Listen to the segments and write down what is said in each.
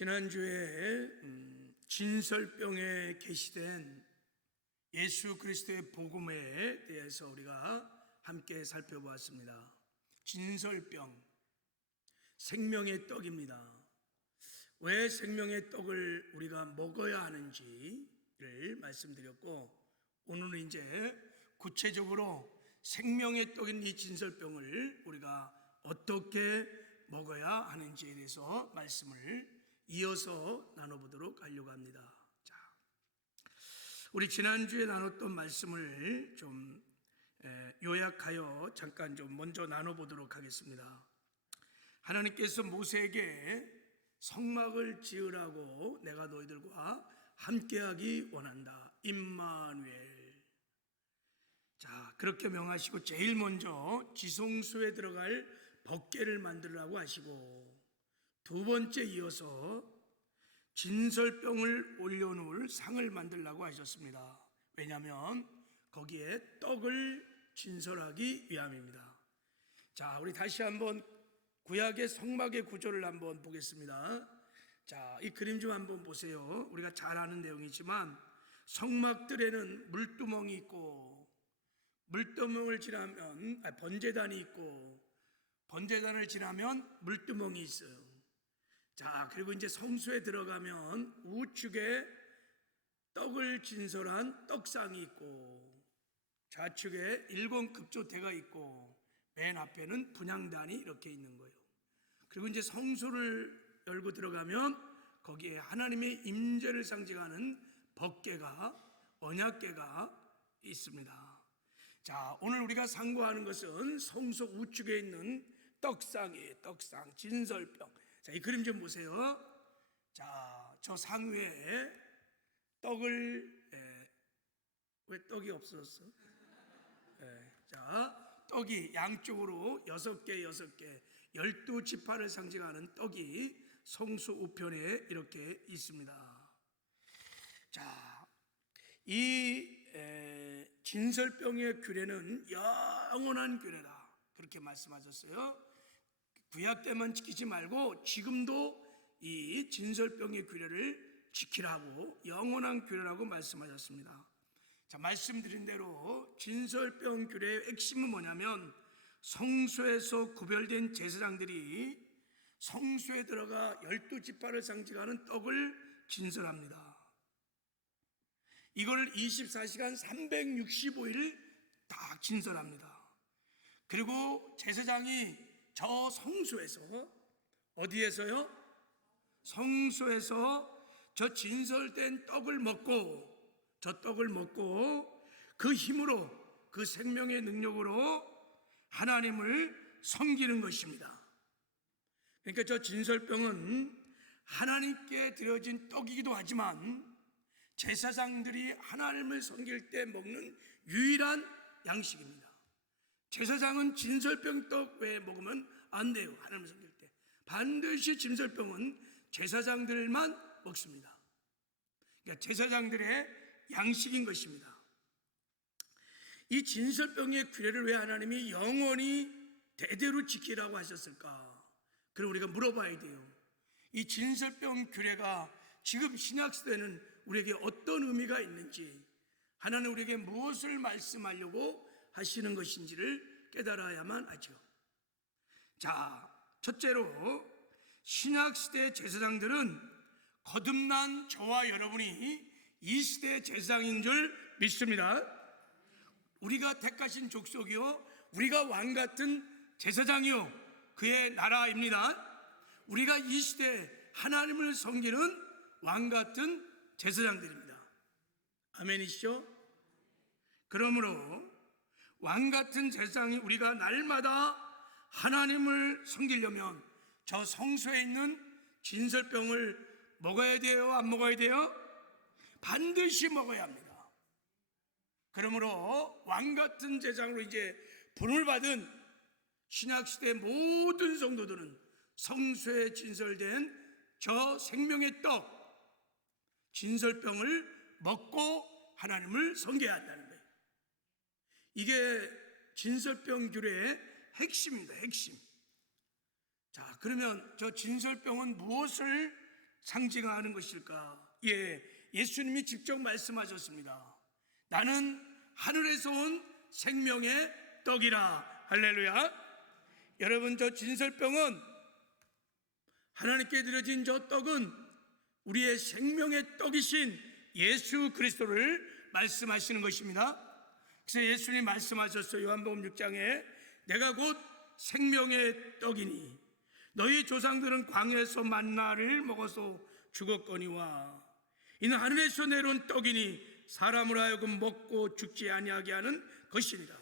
지난주에 진설병에 계시된 예수 그리스도의 복음에 대해서 우리가 함께 살펴보았습니다. 진설병, 생명의 떡입니다. 왜 생명의 떡을 우리가 먹어야 하는지를 말씀드렸고, 오늘은 이제 구체적으로 생명의 떡인 이 진설병을 우리가 어떻게 먹어야 하는지에 대해서 말씀을 이어서 나눠보도록 하려고 합니다. 자, 우리 지난주에 나눴던 말씀을 좀 요약하여 잠깐 좀 먼저 나눠보도록 하겠습니다. 하나님께서 모세에게 성막을 지으라고 내가 너희들과 함께하기 원한다. 임마누엘. 자, 그렇게 명하시고 제일 먼저 지성소에 들어갈 법궤를 만들라고 하시고, 두 번째 이어서 진설병을 올려놓을 상을 만들라고 하셨습니다. 왜냐하면 거기에 떡을 진설하기 위함입니다. 자, 우리 다시 한번 구약의 성막의 구조를 한번 보겠습니다. 자, 이 그림 좀 한번 보세요. 우리가 잘 아는 내용이지만 성막들에는 물두멍이 있고, 물두멍을 지나면 번제단이 있고, 번제단을 지나면 물두멍이 있어요. 자, 그리고 이제 성소에 들어가면 우측에 떡을 진설한 떡상이 있고, 좌측에 일곱급조대가 있고, 맨 앞에는 분향단이 이렇게 있는 거예요. 그리고 이제 성소를 열고 들어가면 거기에 하나님의 임재를 상징하는 법궤가, 언약궤가 있습니다. 자, 오늘 우리가 상고하는 것은 성소 우측에 있는 떡상이에요. 떡상, 진설병. 자, 이 그림 좀 보세요. 자, 저 상 위에 떡을, 왜 떡이 없었어? 자, 떡이 양쪽으로 6개, 12지파를 상징하는 떡이 성소 우편에 이렇게 있습니다. 자, 이 진설병의 규례는 영원한 규례다, 그렇게 말씀하셨어요. 구약 때만 지키지 말고 지금도 이 진설병의 규례를 지키라고, 영원한 규례라고 말씀하셨습니다. 자, 말씀드린 대로 진설병 규례의 핵심은 뭐냐면, 성소에서 구별된 제사장들이 성소에 들어가 12지파를 상징하는 떡을 진설합니다. 이걸 24시간 365일 다 진설합니다. 그리고 제사장이 저 성소에서, 어디에서요? 성소에서 저 진설된 떡을 먹고, 저 떡을 먹고 그 힘으로, 그 생명의 능력으로 하나님을 섬기는 것입니다. 그러니까 저 진설병은 하나님께 드려진 떡이기도 하지만 제사장들이 하나님을 섬길 때 먹는 유일한 양식입니다. 제사장은 진설병 떡 외에 먹으면 안 돼요. 하나님을 섬길 때 반드시 진설병은 제사장들만 먹습니다. 그러니까 제사장들의 양식인 것입니다. 이 진설병의 규례를 왜 하나님이 영원히 대대로 지키라고 하셨을까? 그럼 우리가 물어봐야 돼요. 이 진설병 규례가 지금 신약시대에는 우리에게 어떤 의미가 있는지, 하나님 우리에게 무엇을 말씀하려고 하시는 것인지를 깨달아야만 하죠. 자, 첫째로 신약시대 제사장들은 거듭난 저와 여러분이 이 시대의 제사장인 줄 믿습니다. 우리가 택하신 족속이요, 우리가 왕같은 제사장이요, 그의 나라입니다. 우리가 이 시대에 하나님을 섬기는 왕같은 제사장들입니다. 아멘이시죠? 그러므로 왕같은 제사장이 우리가 날마다 하나님을 섬기려면 저 성소에 있는 진설병을 먹어야 돼요? 안 먹어야 돼요? 반드시 먹어야 합니다. 그러므로 왕같은 제사장으로 이제 부름을 받은 신약시대 모든 성도들은 성소에 진설된 저 생명의 떡, 진설병을 먹고 하나님을 섬겨야 한다는 거예요. 이게 진설병 규례의 핵심입니다. 핵심. 자, 그러면 저 진설병은 무엇을 상징하는 것일까? 예, 예수님이 직접 말씀하셨습니다. 나는 하늘에서 온 생명의 떡이라. 할렐루야. 여러분, 저 진설병은, 하나님께 드려진 저 떡은 우리의 생명의 떡이신 예수 그리스도를 말씀하시는 것입니다. 그래서 예수님이 말씀하셨어요. 요한복음 6장에 내가 곧 생명의 떡이니 너희 조상들은 광야에서 만나를 먹어서 죽었거니와 이는 하늘에서 내려온 떡이니 사람을 하여금 먹고 죽지 아니하게 하는 것이니라.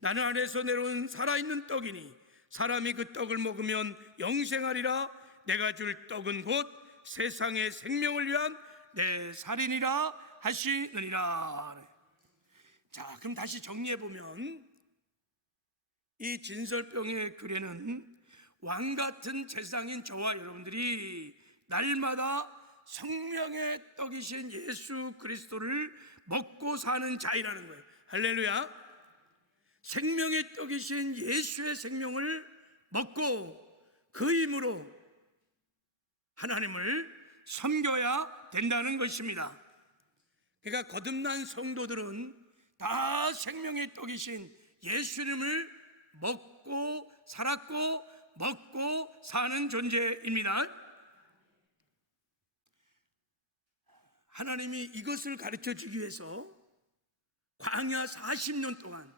나는 하늘에서 내려온 살아있는 떡이니 사람이 그 떡을 먹으면 영생하리라. 내가 줄 떡은 곧 세상의 생명을 위한 내 살이니라 하시느니라. 자, 그럼 다시 정리해보면 이 진설병의 글에는 왕같은 제사장인 저와 여러분들이 날마다 생명의 떡이신 예수 그리스도를 먹고 사는 자이라는 거예요. 할렐루야. 생명의 떡이신 예수의 생명을 먹고 그 힘으로 하나님을 섬겨야 된다는 것입니다. 그러니까 거듭난 성도들은 다 생명의 떡이신 예수님을 먹고 살았고 먹고 사는 존재입니다. 하나님이 이것을 가르쳐 주기 위해서 광야 40년 동안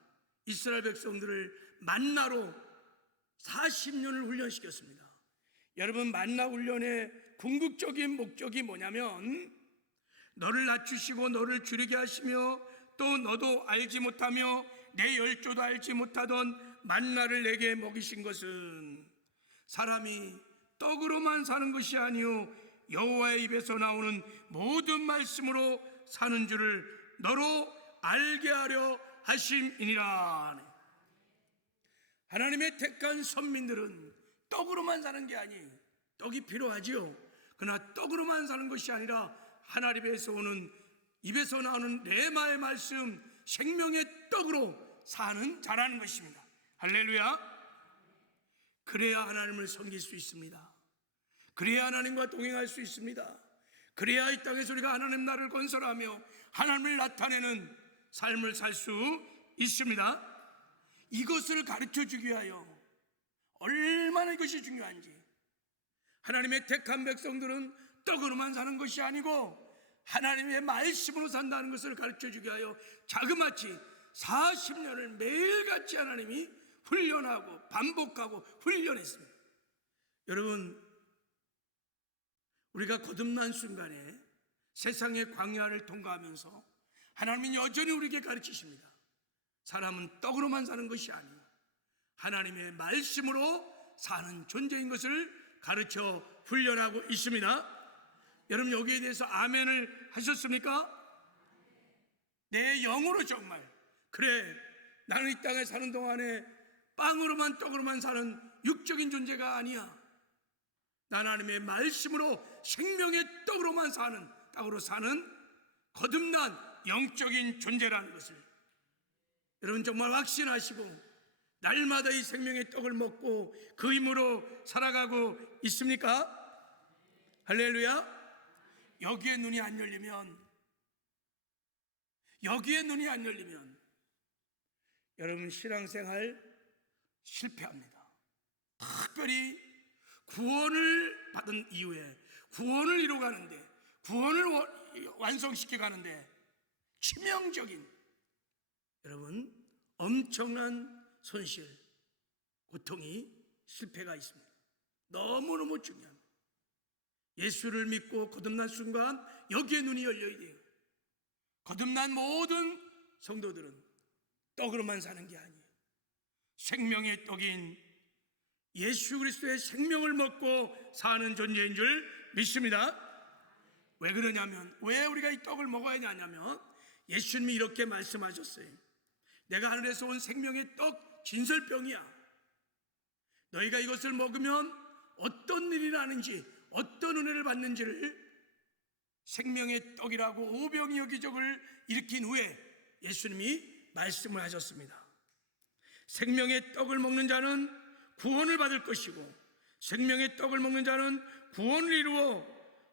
이스라엘 백성들을 만나로 40년을 훈련시켰습니다. 여러분, 만나 훈련의 궁극적인 목적이 뭐냐면 너를 낮추시고 너를 줄이게 하시며 또 너도 알지 못하며 내 열조도 알지 못하던 만나를 내게 먹이신 것은 사람이 떡으로만 사는 것이 아니요 여호와의 입에서 나오는 모든 말씀으로 사는 줄을 너로 알게 하려 하심이니라. 하나님의 택한 선민들은 떡으로만 사는 게 아니에요. 떡이 필요하지요. 그러나 떡으로만 사는 것이 아니라 하나님에서 오는 입에서 나오는 레마의 말씀, 생명의 떡으로 사는 자라는 것입니다. 할렐루야. 그래야 하나님을 섬길 수 있습니다. 그래야 하나님과 동행할 수 있습니다. 그래야 이 땅에서 우리가 하나님 나라를 건설하며 하나님을 나타내는 삶을 살 수 있습니다. 이것을 가르쳐 주기 위하여 얼마나 이것이 중요한지, 하나님의 택한 백성들은 떡으로만 사는 것이 아니고 하나님의 말씀으로 산다는 것을 가르쳐 주기 위하여 자그마치 40년을 매일같이 하나님이 훈련하고 반복하고 훈련했습니다. 여러분, 우리가 거듭난 순간에 세상의 광야를 통과하면서 하나님은 여전히 우리에게 가르치십니다. 사람은 떡으로만 사는 것이 아니고 하나님의 말씀으로 사는 존재인 것을 가르쳐 훈련하고 있습니다. 여러분, 여기에 대해서 아멘을 하셨습니까? 내 영으로 정말 그래, 나는 이 땅에 사는 동안에 빵으로만 떡으로만 사는 육적인 존재가 아니야. 난 하나님의 말씀으로 생명의 떡으로만 사는, 떡으로 사는 거듭난 영적인 존재라는 것을 여러분 정말 확신하시고 날마다 이 생명의 떡을 먹고 그 힘으로 살아가고 있습니까? 할렐루야. 여기에 눈이 안 열리면 여러분 신앙생활 실패합니다. 특별히 구원을 받은 이후에 구원을 이루어가는데, 구원을 완성시켜가는데 치명적인 여러분 엄청난 손실, 고통이, 실패가 있습니다. 너무너무 중요합니다. 예수를 믿고 거듭난 순간 여기에 눈이 열려야 돼요. 거듭난 모든 성도들은 떡으로만 사는 게 아니에요. 생명의 떡인 예수 그리스도의 생명을 먹고 사는 존재인 줄 믿습니다. 왜 그러냐면, 왜 우리가 이 떡을 먹어야 하냐면 예수님이 이렇게 말씀하셨어요. 내가 하늘에서 온 생명의 떡 진설병이야. 너희가 이것을 먹으면 어떤 일이 나는지, 어떤 은혜를 받는지를 생명의 떡이라고 오병이 여기적을 일으킨 후에 예수님이 말씀을 하셨습니다. 생명의 떡을 먹는 자는 구원을 받을 것이고 생명의 떡을 먹는 자는 구원을 이루어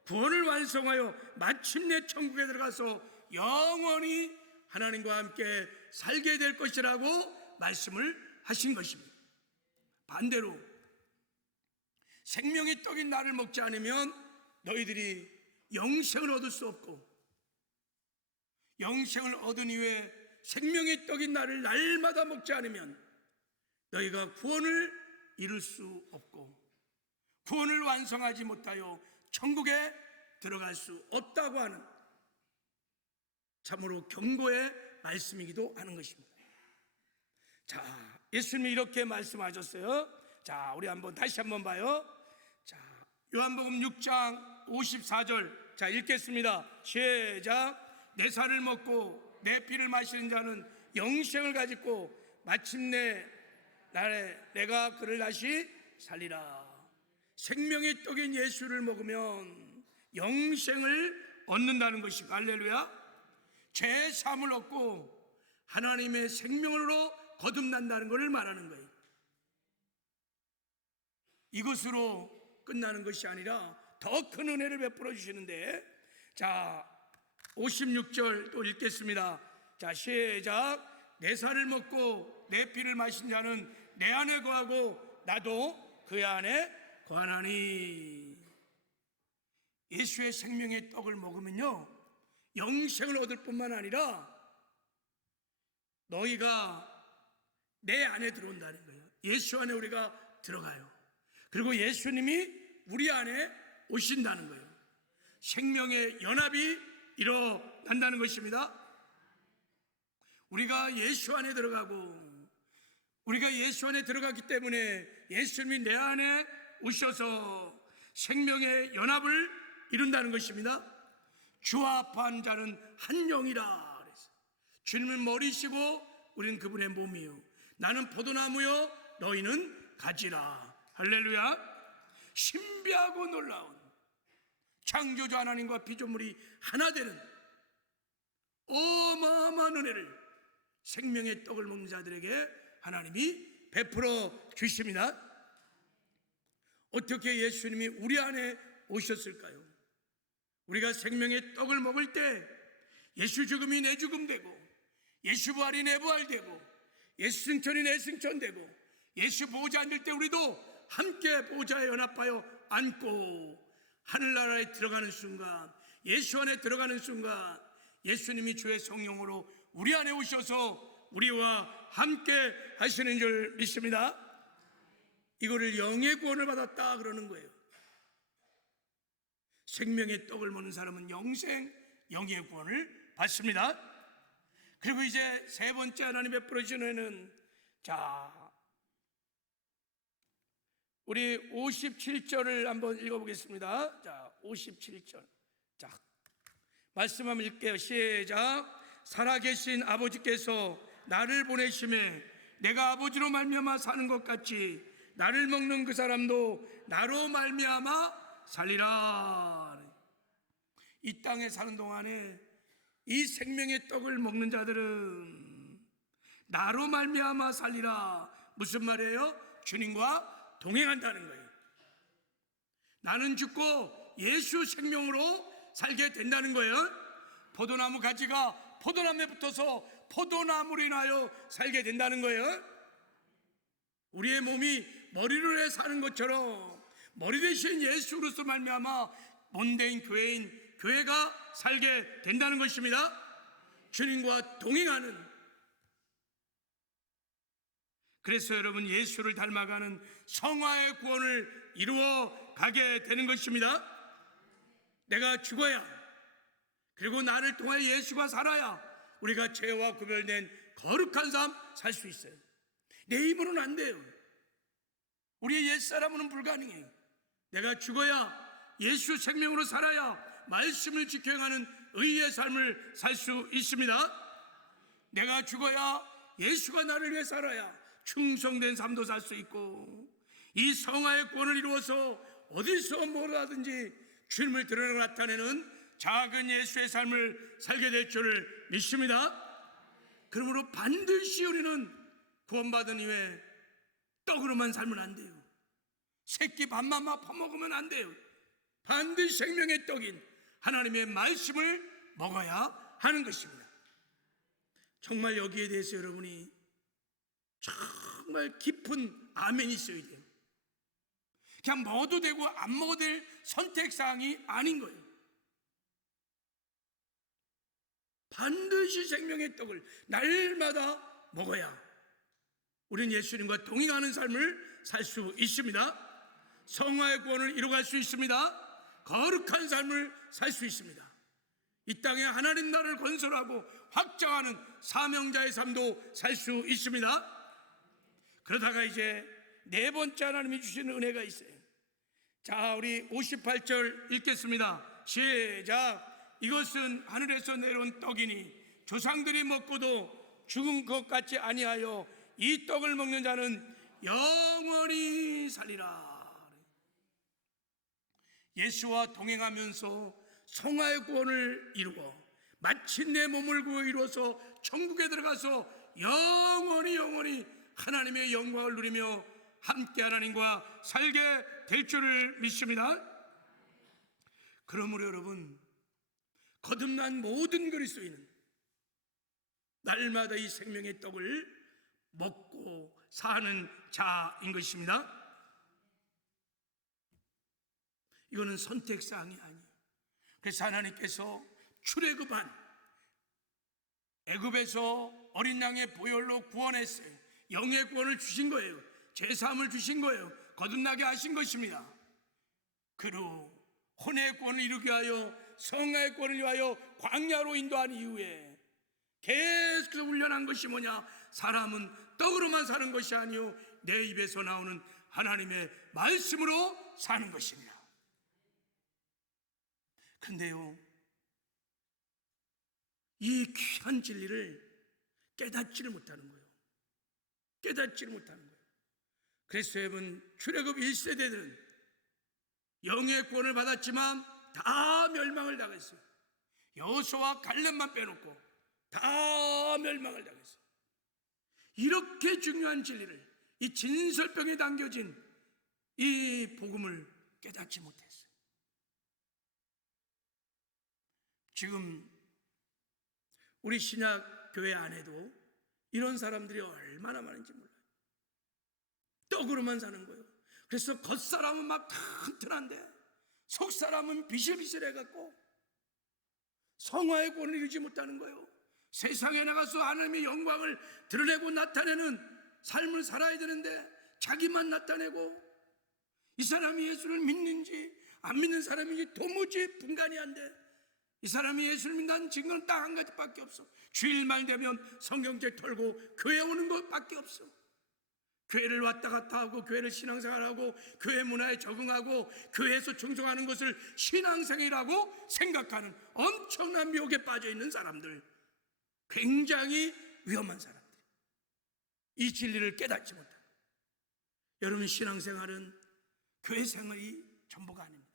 구원을 완성하여 마침내 천국에 들어가서 영원히 하나님과 함께 살게 될 것이라고 말씀을 하신 것입니다. 반대로 생명의 떡인 나를 먹지 않으면 너희들이 영생을 얻을 수 없고, 영생을 얻은 이후에 생명의 떡인 나를 날마다 먹지 않으면 너희가 구원을 이룰 수 없고, 구원을 완성하지 못하여 천국에 들어갈 수 없다고 하는 참으로 경고의 말씀이기도 하는 것입니다. 자, 예수님이 이렇게 말씀하셨어요. 자, 우리 다시 한번 봐요. 자, 요한복음 6장 54절. 자, 읽겠습니다. 시작. 내 살을 먹고 내 피를 마시는 자는 영생을 가지고 마침내 내가 그를 다시 살리라. 생명의 떡인 예수를 먹으면 영생을 얻는다는 것이고, 할렐루야. 제 삶을 얻고 하나님의 생명으로 거듭난다는 것을 말하는 거예요. 이것으로 끝나는 것이 아니라 더 큰 은혜를 베풀어 주시는데, 자, 56절 또 읽겠습니다. 자, 시작. 내 살을 먹고 내 피를 마신 자는 내 안에 거하고 나도 그 안에 거하나니. 예수의 생명의 떡을 먹으면요, 영생을 얻을 뿐만 아니라 너희가 내 안에 들어온다는 거예요. 예수 안에 우리가 들어가요. 그리고 예수님이 우리 안에 오신다는 거예요. 생명의 연합이 일어난다는 것입니다. 우리가 예수 안에 들어가고, 우리가 예수 안에 들어갔기 때문에 예수님이 내 안에 오셔서 생명의 연합을 이룬다는 것입니다. 주합한 자는 한 영이라 그랬어요. 주님은 머리시고 우리는 그분의 몸이요, 나는 포도나무요 너희는 가지라. 할렐루야. 신비하고 놀라운 창조주 하나님과 피조물이 하나 되는 어마어마한 은혜를 생명의 떡을 먹는 자들에게 하나님이 베풀어 주십니다. 어떻게 예수님이 우리 안에 오셨을까요? 우리가 생명의 떡을 먹을 때 예수 죽음이 내 죽음 되고, 예수 부활이 내 부활 되고, 예수 승천이 내 승천 되고, 예수 보호자 앉을 때 우리도 함께 보호자에 연합하여 앉고 하늘나라에 들어가는 순간, 예수 안에 들어가는 순간 예수님이 주의 성령으로 우리 안에 오셔서 우리와 함께 하시는 줄 믿습니다. 이거를 영의 구원을 받았다 그러는 거예요. 생명의 떡을 먹는 사람은 영생, 영의 구원을 받습니다. 그리고 이제 세 번째 하나님 베풀어 주신 은혜는, 자, 우리 57절을 한번 읽어보겠습니다. 자, 57절. 자, 말씀 한번 읽게요. 시작. 살아계신 아버지께서 나를 보내심에 내가 아버지로 말미암아 사는 것 같이 나를 먹는 그 사람도 나로 말미암아 살리라. 이 땅에 사는 동안에 이 생명의 떡을 먹는 자들은 나로 말미암아 살리라. 무슨 말이에요? 주님과 동행한다는 거예요. 나는 죽고 예수 생명으로 살게 된다는 거예요. 포도나무 가지가 포도나무에 붙어서 포도나무로 인하여 살게 된다는 거예요. 우리의 몸이 머리로 해 사는 것처럼 머리 대신 예수로서 말미암아 본대인 교회가 살게 된다는 것입니다. 주님과 동행하는. 그래서 여러분, 예수를 닮아가는 성화의 구원을 이루어 가게 되는 것입니다. 내가 죽어야, 그리고 나를 통해 예수가 살아야 우리가 죄와 구별된 거룩한 삶 살 수 있어요. 내 힘으로는 안 돼요. 우리의 옛사람은 불가능해요. 내가 죽어야, 예수 생명으로 살아야 말씀을 지켜 행하는 의의 삶을 살 수 있습니다. 내가 죽어야, 예수가 나를 위해 살아야 충성된 삶도 살 수 있고, 이 성화의 구원을 이루어서 어디서 뭐라든지 주님을 드러내고 나타내는 작은 예수의 삶을 살게 될 줄을 믿습니다. 그러므로 반드시 우리는 구원받은 이후에 떡으로만 살면 안 돼요. 새끼 밥만 막 퍼먹으면 안 돼요. 반드시 생명의 떡인 하나님의 말씀을 먹어야 하는 것입니다. 정말 여기에 대해서 여러분이 정말 깊은 아멘이 있어야 돼요. 그냥 먹어도 되고 안 먹어도 될 선택사항이 아닌 거예요. 반드시 생명의 떡을 날마다 먹어야 우리는 예수님과 동행하는 삶을 살 수 있습니다. 성화의 구원을 이루어갈 수 있습니다. 거룩한 삶을 살 수 있습니다. 이 땅에 하나님 나라를 건설하고 확장하는 사명자의 삶도 살 수 있습니다. 그러다가 이제 네 번째 하나님이 주시는 은혜가 있어요. 자, 우리 58절 읽겠습니다. 시작. 이것은 하늘에서 내려온 떡이니 조상들이 먹고도 죽은 것 같지 아니하여 이 떡을 먹는 자는 영원히 살리라. 예수와 동행하면서 성화의 구원을 이루고 마침내 몸을 구워 이루어서 천국에 들어가서 영원히 하나님의 영광을 누리며 함께 하나님과 살게 될 줄을 믿습니다. 그러므로 여러분, 거듭난 모든 그리스도인은 날마다 이 생명의 떡을 먹고 사는 자인 것입니다. 이거는 선택사항이 아니에요. 그래서 하나님께서 출애굽한 애굽에서 어린 양의 보혈로 구원했어요. 영의 구원을 주신 거예요. 제사함을 주신 거예요. 거듭나게 하신 것입니다. 그로 혼의 구원을 이루게 하여 성화의 구원을 위하여 광야로 인도한 이후에 계속해서 훈련한 것이 뭐냐? 사람은 떡으로만 사는 것이 아니요 내 입에서 나오는 하나님의 말씀으로 사는 것입니다. 근데요, 이 귀한 진리를 깨닫지를 못하는 거예요. 깨닫지를 못하는 거예요. 그래서 여러분, 출애굽 1세대들은 영의 구원을 받았지만 다 멸망을 당했어요. 여호수아와 갈렙만 빼놓고 다 멸망을 당했어요. 이렇게 중요한 진리를, 이 진설병에 담겨진 이 복음을 깨닫지 못했어요. 지금 우리 신약 교회 안에도 이런 사람들이 얼마나 많은지 몰라요. 떡으로만 사는 거예요. 그래서 겉사람은 막 튼튼한데 속사람은 비실비실해갖고 성화의 구원을 이루지 못하는 거예요. 세상에 나가서 하나님의 영광을 드러내고 나타내는 삶을 살아야 되는데 자기만 나타내고, 이 사람이 예수를 믿는지 안 믿는 사람인지 도무지 분간이 안 돼. 이 사람이 예수를 믿는 증거는 딱 한 가지밖에 없어. 주일만 되면 성경책 털고 교회 오는 것밖에 없어. 교회를 왔다 갔다 하고 교회를 신앙생활하고 교회 문화에 적응하고 교회에서 충성하는 것을 신앙생활이라고 생각하는 엄청난 미혹에 빠져 있는 사람들, 굉장히 위험한 사람들, 이 진리를 깨닫지 못합니다. 여러분, 신앙생활은 교회 생활이 전부가 아닙니다.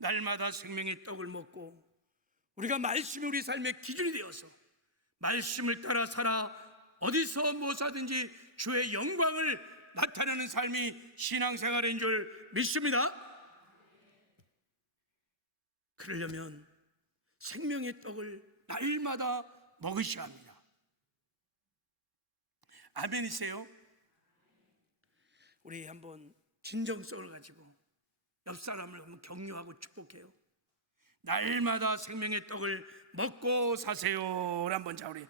날마다 생명의 떡을 먹고 우리가 말씀이 우리 삶의 기준이 되어서 말씀을 따라 살아 어디서 무엇하든지 주의 영광을 나타내는 삶이 신앙생활인 줄 믿습니다. 그러려면 생명의 떡을 날마다 먹으셔야 합니다. 아멘이세요? 우리 한번 진정성을 가지고 옆 사람을 한번 격려하고 축복해요. 날마다 생명의 떡을 먹고 사세요. 한번 자, 우리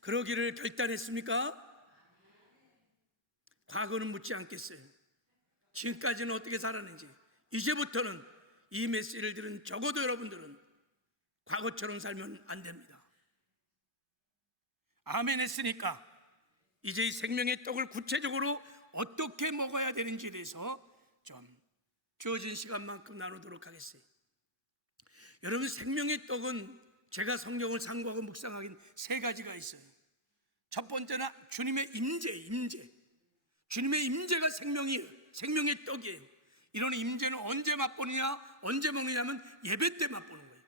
그러기를 결단했습니까? 과거는 묻지 않겠어요. 지금까지는 어떻게 살았는지. 이제부터는 이 메시지를 들은 적어도 여러분들은 과거처럼 살면 안 됩니다. 아멘 했으니까 이제 이 생명의 떡을 구체적으로 어떻게 먹어야 되는지에 대해서 좀 주어진 시간만큼 나누도록 하겠어요. 여러분, 생명의 떡은 제가 성경을 상고하고 묵상하긴 세 가지가 있어요. 첫 번째는 주님의 임재. 주님의 임재가 생명이에요. 생명의 떡이에요. 이런 임재는 언제 맛보느냐, 언제 먹느냐면 예배 때 맛보는 거예요.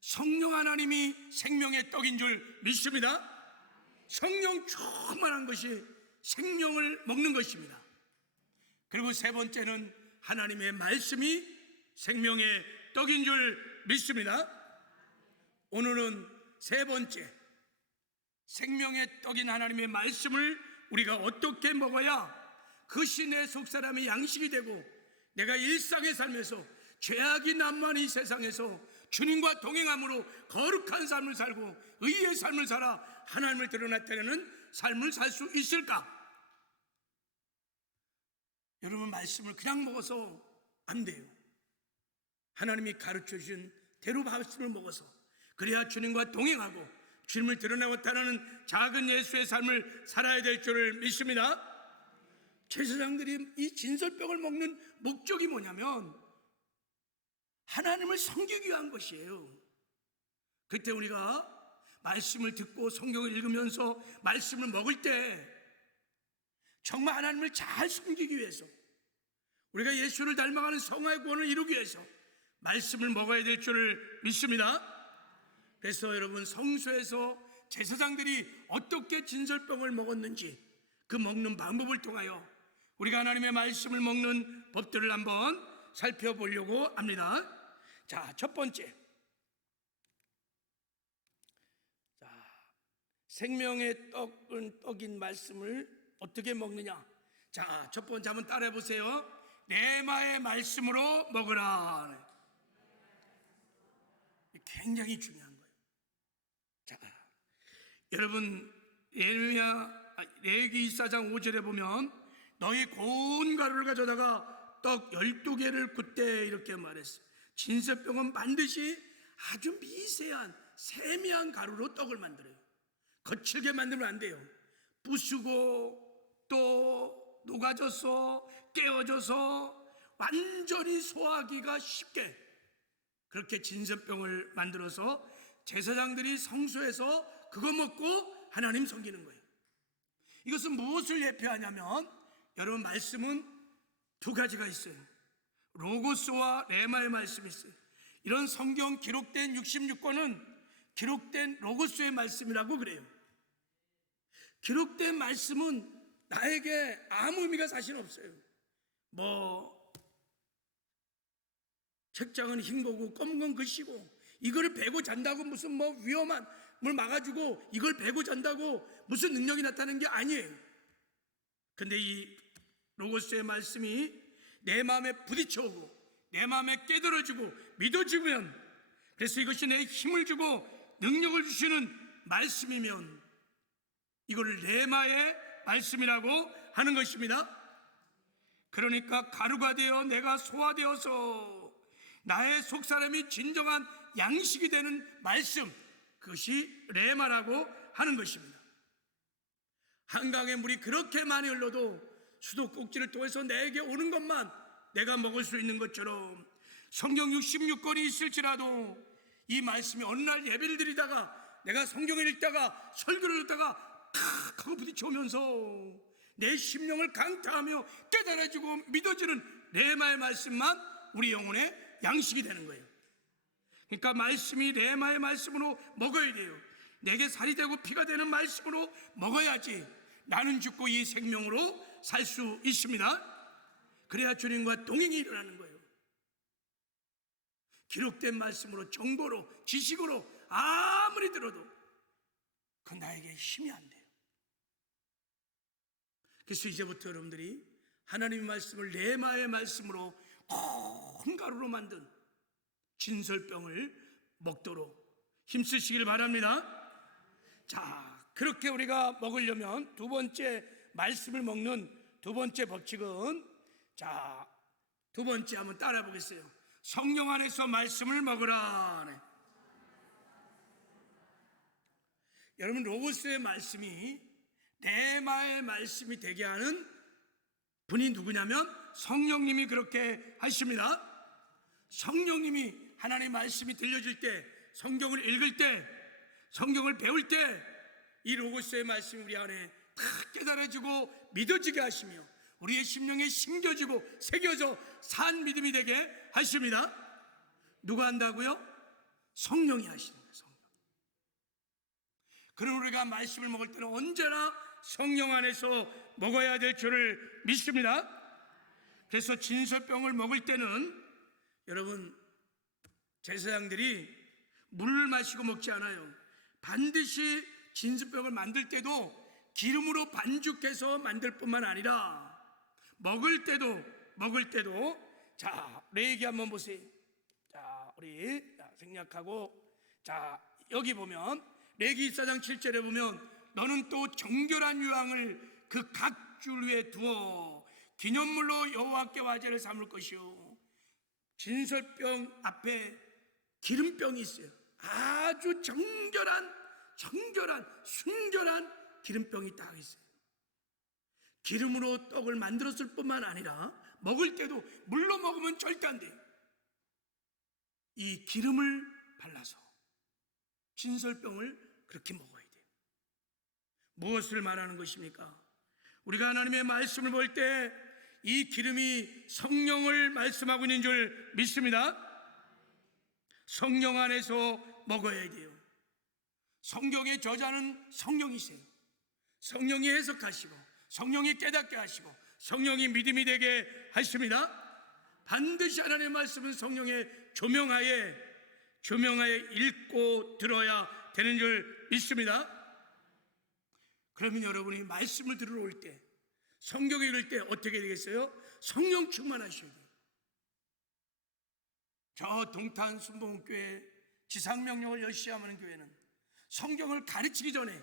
성령 하나님이 생명의 떡인 줄 믿습니다. 성령 충만한 것이 생명을 먹는 것입니다. 그리고 세 번째는 하나님의 말씀이 생명의 떡인 줄 믿습니다. 오늘은 세 번째, 생명의 떡인 하나님의 말씀을 우리가 어떻게 먹어야 그것이 내 속사람의 양식이 되고 내가 일상의 삶에서 죄악이 난무하는 이 세상에서 주님과 동행함으로 거룩한 삶을 살고 의의 삶을 살아 하나님을 드러나타내는 삶을 살 수 있을까? 여러분, 말씀을 그냥 먹어서 안 돼요. 하나님이 가르쳐 주신 대로 말씀을 먹어서 그래야 주님과 동행하고 주님을 드러나타내는 작은 예수의 삶을 살아야 될 줄을 믿습니다. 제사장들이 이 진설병을 먹는 목적이 뭐냐면 하나님을 섬기기 위한 것이에요. 그때 우리가 말씀을 듣고 성경을 읽으면서 말씀을 먹을 때 정말 하나님을 잘 섬기기 위해서, 우리가 예수를 닮아가는 성화의 구원을 이루기 위해서 말씀을 먹어야 될 줄을 믿습니다. 그래서 여러분, 성소에서 제사장들이 어떻게 진설병을 먹었는지 그 먹는 방법을 통하여 우리가 하나님의 말씀을 먹는 법들을 한번 살펴보려고 합니다. 자, 첫 번째, 생명의 떡인 말씀을 어떻게 먹느냐. 자, 첫 번째 한번 따라해 보세요. 레마의 말씀으로 먹으라. 굉장히 중요한 거예요. 자, 여러분, 레위기 24장 5절에 보면 너희 고운 가루를 가져다가 떡 12개를 굿대 이렇게 말했어요. 진설병은 반드시 아주 미세한 세미한 가루로 떡을 만들어요. 거칠게 만들면 안 돼요. 부수고 또 녹아져서 깨어져서 완전히 소화하기가 쉽게 그렇게 진설병을 만들어서 제사장들이 성소에서 그거 먹고 하나님 섬기는 거예요. 이것은 무엇을 예표하냐면, 여러분, 말씀은 두 가지가 있어요. 로고스와 레마의 말씀이 있어요. 이런 성경 기록된 66권은 기록된 로고스의 말씀이라고 그래요. 기록된 말씀은 나에게 아무 의미가 사실 없어요. 책장은 흰 거고 검은 건 글씨고 이거를 베고 잔다고 무슨 위험한 뭘 막아주고 이걸 베고 잔다고 무슨 능력이 나타나는 게 아니에요. 근데 이 로고스의 말씀이 내 마음에 부딪혀오고 내 마음에 깨달아지고 믿어지면, 그래서 이것이 내 힘을 주고 능력을 주시는 말씀이면 이걸 레마의 말씀이라고 하는 것입니다. 그러니까 가루가 되어 내가 소화되어서 나의 속사람이 진정한 양식이 되는 말씀, 그것이 레마라고 하는 것입니다. 한강에 물이 그렇게 많이 흘러도 수도꼭지를 통해서 내게 오는 것만 내가 먹을 수 있는 것처럼 성경 66권이 있을지라도 이 말씀이 어느 날 예배를 드리다가 내가 성경을 읽다가 설교를 듣다가 탁 하고 부딪혀오면서 내 심령을 강타하며 깨달아지고 믿어지는 레마의 말씀만 우리 영혼의 양식이 되는 거예요. 그러니까 말씀이 레마의 말씀으로 먹어야 돼요. 내게 살이 되고 피가 되는 말씀으로 먹어야지 나는 죽고 이 생명으로 살 수 있습니다. 그래야 주님과 동행이 일어나는 거예요. 기록된 말씀으로, 정보로, 지식으로 아무리 들어도 그 나에게 힘이 안 돼요. 그래서 이제부터 여러분들이 하나님의 말씀을 레마의 말씀으로 큰 가루로 만든 진설병을 먹도록 힘쓰시길 바랍니다. 자, 그렇게 우리가 먹으려면 두 번째 말씀을 먹는 두 번째 법칙은, 자, 두 번째 한번 따라해 보겠어요. 성령 안에서 말씀을 먹으라. 네. 여러분, 로고스의 말씀이 레마의 말씀이 되게 하는 분이 누구냐면 성령님이 그렇게 하십니다. 성령님이 하나님의 말씀이 들려질 때, 성경을 읽을 때, 성경을 배울 때 이 로고스의 말씀이 우리 안에 다 깨달아지고 믿어지게 하시며 우리의 심령에 심겨지고 새겨져 산 믿음이 되게 하십니다. 누가 한다고요? 성령이 하시는 거예요. 성령. 그런 우리가 말씀을 먹을 때는 언제나 성령 안에서 먹어야 될 줄을 믿습니다. 그래서 진설병을 먹을 때는 여러분, 제사장들이 물을 마시고 먹지 않아요. 반드시 진설병을 만들 때도 기름으로 반죽해서 만들 뿐만 아니라 먹을 때도 자, 레위기 한번 보세요. 자, 우리 생략하고, 자, 여기 보면 레위기 14장 7절에 보면 너는 또 정결한 유황을 그 각 줄 위에 두어 기념물로 여호와께 화제를 삼을 것이요. 진설병 앞에 기름병이 있어요. 아주 정결한 순결한 기름병이 딱 있어요. 기름으로 떡을 만들었을 뿐만 아니라 먹을 때도 물로 먹으면 절대 안 돼요. 이 기름을 발라서 진설병을 그렇게 먹어야 돼요. 무엇을 말하는 것입니까? 우리가 하나님의 말씀을 볼 때 이 기름이 성령을 말씀하고 있는 줄 믿습니다. 성령 안에서 먹어야 돼요. 성경의 저자는 성령이세요. 성령이 해석하시고 성령이 깨닫게 하시고 성령이 믿음이 되게 하십니다. 반드시 하나님의 말씀은 성령의 조명하에 읽고 들어야 되는 줄 믿습니다. 그러면 여러분이 말씀을 들으러 올 때, 성경을 읽을 때 어떻게 되겠어요? 성령 충만하셔야 돼요. 저 동탄 순복음교회 지상명령을 열심히 하는 교회는 성경을 가르치기 전에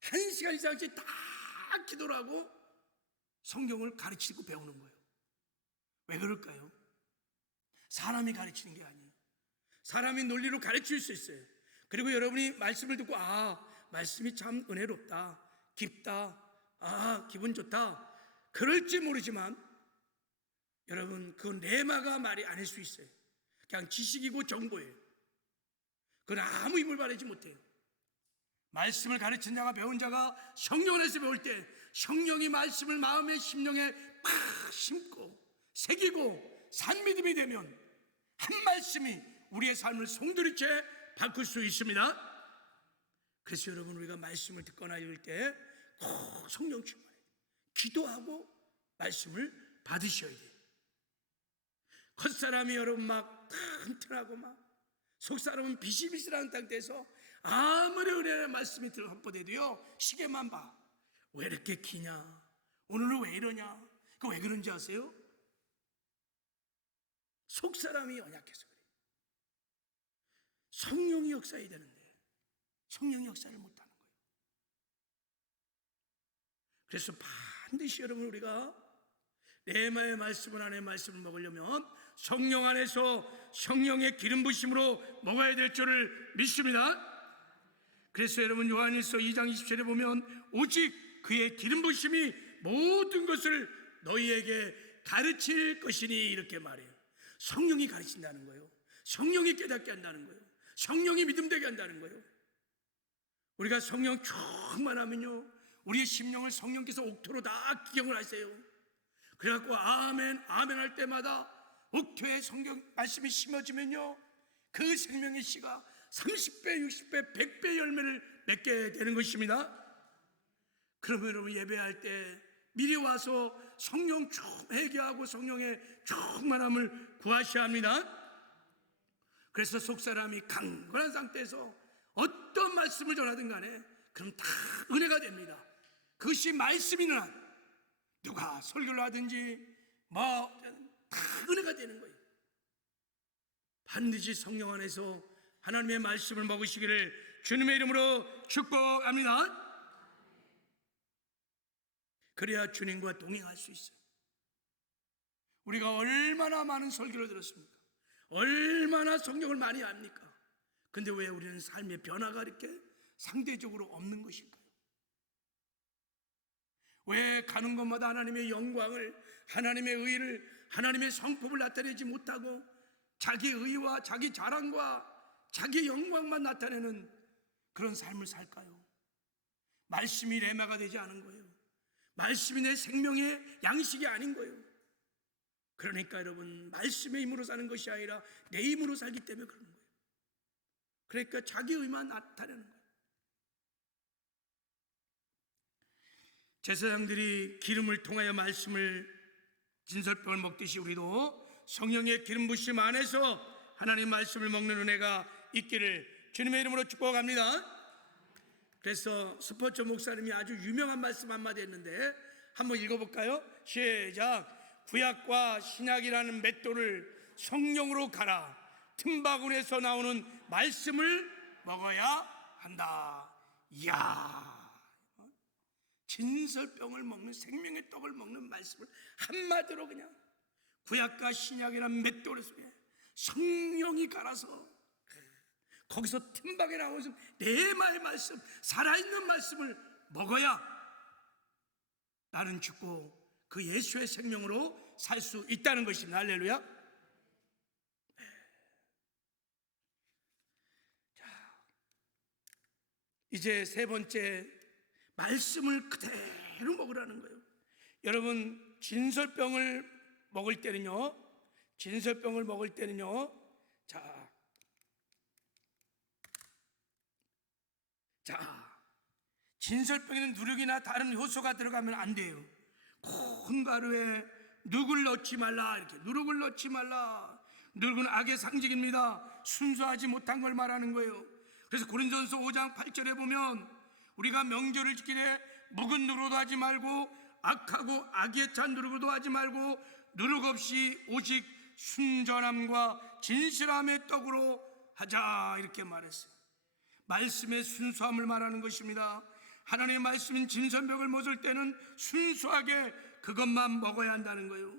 1시간 이상씩 다 기도를 하고 성경을 가르치고 배우는 거예요. 왜 그럴까요? 사람이 가르치는 게 아니에요. 사람이 논리로 가르칠 수 있어요. 그리고 여러분이 말씀을 듣고 말씀이 참 은혜롭다, 깊다, 기분 좋다, 그럴지 모르지만 여러분, 그 레마가 말이 아닐 수 있어요. 그냥 지식이고 정보예요. 그건 아무 힘을 발휘하지 못해요. 말씀을 가르친 자가 배운 자가 성령 안에서 배울 때 성령이 말씀을 마음의 심령에 팍 심고 새기고 산 믿음이 되면 한 말씀이 우리의 삶을 송두리째 바꿀 수 있습니다. 그래서 여러분, 우리가 말씀을 듣거나 읽을 때 꼭 성령 충만해요. 기도하고 말씀을 받으셔야 돼요. 겉사람이 여러분 막 튼튼하고 막 속사람은 비실비실한 상태에서 아무리 은혜의 말씀이 들어보대도요, 시계만 봐. 왜 이렇게 기냐? 오늘은 왜 이러냐? 그거 왜 그런지 아세요? 속사람이 연약해서 그래요. 성령이 역사해야 되는데 성령이 역사를 못하는 거예요. 그래서 반드시 여러분, 우리가 레마의 말씀을, 하나님의 말씀을 먹으려면 성령 안에서 성령의 기름 부심으로 먹어야 될 줄을 믿습니다. 그래서 여러분, 요한일서 2장 20절에 보면 오직 그의 기름 부심이 모든 것을 너희에게 가르칠 것이니 이렇게 말해요. 성령이 가르친다는 거예요. 성령이 깨닫게 한다는 거예요. 성령이 믿음되게 한다는 거예요. 우리가 성령 충만하면요, 우리의 심령을 성령께서 옥토로 다 기경을 하세요. 그래갖고 아멘 아멘 할 때마다 옥토에 성경 말씀이 심어지면요, 그 생명의 씨가 30배, 60배, 100배 열매를 맺게 되는 것입니다. 그러면 여러분, 예배할 때 미리 와서 성령 회개하고 성령의 충만함을 구하셔야 합니다. 그래서 속사람이 강건한 상태에서 어떤 말씀을 전하든 간에 그럼 다 은혜가 됩니다. 그것이 말씀이는 한 누가 설교를 하든지 다 은혜가 되는 거예요. 반드시 성령 안에서 하나님의 말씀을 먹으시기를 주님의 이름으로 축복합니다. 그래야 주님과 동행할 수 있어요. 우리가 얼마나 많은 설교를 들었습니까? 얼마나 성경을 많이 압니까? 근데 왜 우리는 삶의 변화가 이렇게 상대적으로 없는 것일까요? 왜 가는 곳마다 하나님의 영광을, 하나님의 의를, 하나님의 성품을 나타내지 못하고 자기 의와 자기 자랑과 자기 영광만 나타내는 그런 삶을 살까요? 말씀이 레마가 되지 않은 거예요. 말씀이 내 생명의 양식이 아닌 거예요. 그러니까 여러분, 말씀의 힘으로 사는 것이 아니라 내 힘으로 살기 때문에 그러는 거예요. 그러니까 자기 의만 나타내는 거예요. 제사장들이 기름을 통하여 말씀을 진설병을 먹듯이 우리도 성령의 기름 부심 안에서 하나님 말씀을 먹는 은혜가 있기를 주님의 이름으로 축복합니다. 그래서 스포츠 목사님이 아주 유명한 말씀 한마디 했는데 한번 읽어볼까요? 시작. 구약과 신약이라는 맷돌을 성령으로 갈아 틈바구니에서 나오는 말씀을 먹어야 한다. 이야, 진설병을 먹는, 생명의 떡을 먹는 말씀을 한마디로 그냥 구약과 신약이라는 맷돌 속에 성령이 갈아서 거기서 틈바구니에 나오는 내마의 말씀, 살아있는 말씀을 먹어야 나는 죽고 그 예수의 생명으로 살 수 있다는 것입니다. 할렐루야. 자, 이제 세 번째, 말씀을 그대로 먹으라는 거예요. 여러분, 진설병을 먹을 때는요, 진설병에는 누룩이나 다른 효소가 들어가면 안 돼요. 큰 가루에 누룩을 넣지 말라, 이렇게. 누룩을 넣지 말라. 누룩은 악의 상징입니다. 순수하지 못한 걸 말하는 거예요. 그래서 고린도전서 5장 8절에 보면 우리가 명절을 지키되 묵은 누룩도 하지 말고 악하고 악에 찬 누룩도 하지 말고 누룩 없이 오직 순전함과 진실함의 떡으로 하자, 이렇게 말했어요. 말씀의 순수함을 말하는 것입니다. 하나님의 말씀인 진설병을 먹을 때는 순수하게 그것만 먹어야 한다는 거예요.